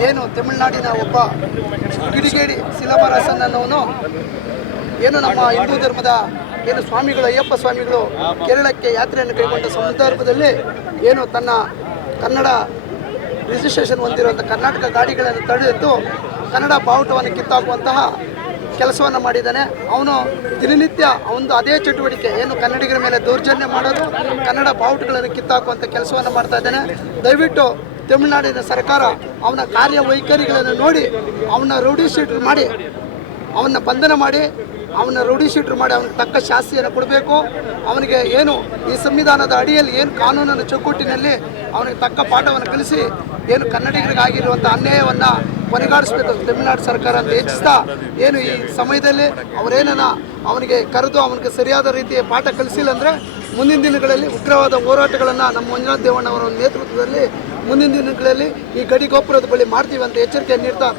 ಏನು ತಮಿಳುನಾಡಿನ ಒಬ್ಬ ಕಿಡಿಗೇಡಿ ಸಿಲಬರಸನ್ ಅನ್ನೋನು ಏನು ನಮ್ಮ ಹಿಂದೂ ಧರ್ಮದ ಏನು ಸ್ವಾಮಿಗಳು, ಅಯ್ಯಪ್ಪ ಸ್ವಾಮಿಗಳು ಕೇರಳಕ್ಕೆ ಯಾತ್ರೆಯನ್ನು ಕೈಗೊಂಡ ಸಂದರ್ಭದಲ್ಲಿ ಏನು ತನ್ನ ಕನ್ನಡ ರಿಜಿಸ್ಟ್ರೇಷನ್ ಹೊಂದಿರುವಂಥ ಕರ್ನಾಟಕ ಗಾಡಿಗಳನ್ನು ತಡೆದು ಕನ್ನಡ ಬಾವುಟವನ್ನು ಕಿತ್ತಾಕುವಂತಹ ಕೆಲಸವನ್ನು ಮಾಡಿದ್ದಾನೆ. ಅವನು ದಿನನಿತ್ಯ ಅವನು ಅದೇ ಚಟುವಟಿಕೆ, ಏನು ಕನ್ನಡಿಗರ ಮೇಲೆ ದೌರ್ಜನ್ಯ ಮಾಡೋದು, ಕನ್ನಡ ಬಾವುಟಗಳನ್ನು ಕಿತ್ತಾಕುವಂಥ ಕೆಲಸವನ್ನು ಮಾಡ್ತಾ ಇದ್ದಾನೆ. ದಯವಿಟ್ಟು ತಮಿಳುನಾಡಿನ ಸರ್ಕಾರ ಅವನ ಕಾರ್ಯವೈಖರಿಗಳನ್ನು ನೋಡಿ, ಅವನ ರೌಡಿ ಶೀಟರ್ ಮಾಡಿ, ಅವನ್ನ ಬಂಧನ ಮಾಡಿ, ಅವನ ರೌಡಿ ಶೀಟರ್ ಮಾಡಿ ಅವನಿಗೆ ತಕ್ಕ ಶಾಸ್ತಿಯನ್ನು ಕೊಡಬೇಕು. ಅವನಿಗೆ ಏನು ಈ ಸಂವಿಧಾನದ ಅಡಿಯಲ್ಲಿ ಏನು ಕಾನೂನನ್ನು ಚೌಕಟ್ಟಿನಲ್ಲಿ ಅವನಿಗೆ ತಕ್ಕ ಪಾಠವನ್ನು ಕಲಿಸಿ ಏನು ಕನ್ನಡಿಗರಿಗಾಗಿರುವಂಥ ಅನ್ಯಾಯವನ್ನು ಕೊನೆಗಾಡಿಸ್ಬೇಕು ತಮಿಳುನಾಡು ಸರ್ಕಾರ ಅಂತ ಹೆಚ್ಚಿಸ್ತಾ ಏನು ಈ ಸಮಯದಲ್ಲಿ ಅವರೇನ ಅವನಿಗೆ ಕರೆದು ಅವನಿಗೆ ಸರಿಯಾದ ರೀತಿಯ ಪಾಠ ಕಲಿಸಿಲ್ಲ ಅಂದರೆ ಮುಂದಿನ ದಿನಗಳಲ್ಲಿ ಉಗ್ರವಾದ ಹೋರಾಟಗಳನ್ನು ನಮ್ಮ ಮಂಜುನಾಥ್ ದೇವಣ್ಣವರ ನೇತೃತ್ವದಲ್ಲಿ ಮುಂದಿನ ದಿನಗಳಲ್ಲಿ ಈ ಗಡಿ ಗೋಪುರದ ಬಳಿ ಮಾಡ್ತೀವಿ ಅಂತ ಎಚ್ಚರಿಕೆ ನೀಡ್ತಾ